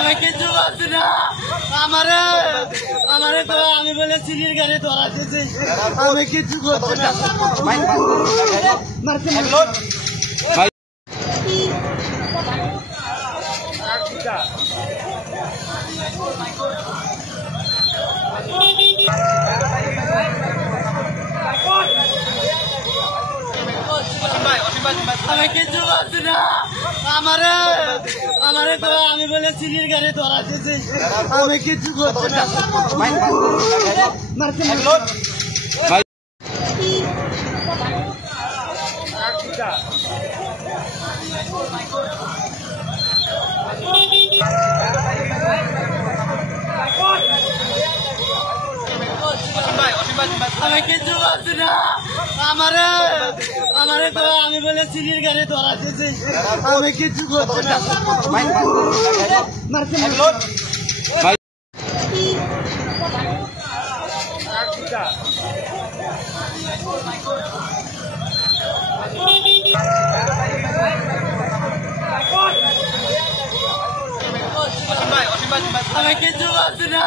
আমি কিছু পাচ্ছি না। আমারে তো আমি বলে চিনির গাড়ি ধরা দিয়েছি, আমি কিছু করছি না। আমি কিছু পাচ্ছি না। আমারে তো আমি বলে চিনির গাড়ি ধরা দিয়েছি, আমি কিছু করছি না। আমি কিছু পাচ্ছি না। আমারে তো আমি বলে চিনির গাড়ি ধরা দিয়েছি, আমি কিছু করছি না। আমি কিছু পাচ্ছি না।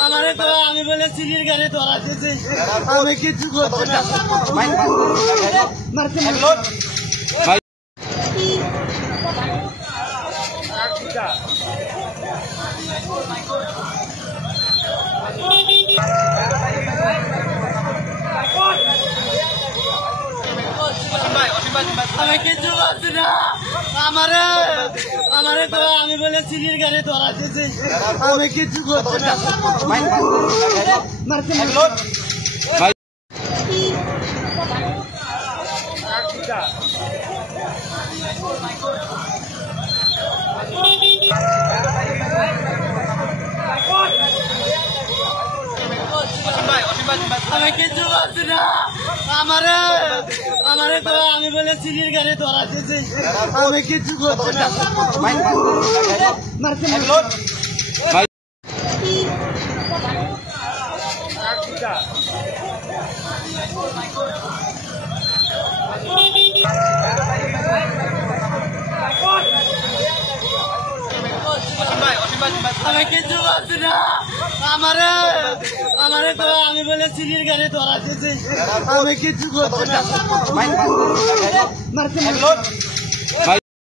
আমারে তো আমি বলে চিনির গাড়ি ধরা দিয়েছি, আমি কিছু করছি না। আমি কিছু পাচ্ছি না। আমারে তো আমি বলে চিনির গাড়ি ধরা দিয়েছি, আমি কিছু করছি না। আমি কিছু পাচ্ছি না। আমারে তো আমি বলে চিনির গাড়ি ধরা দিয়েছি, আমি কিছু করছি না। আমি কিছু পাচ্ছি না। আমারে তো আমি বলে চিনির গাড়ি ধরা দিয়েছি, আমি কিছু করছি না।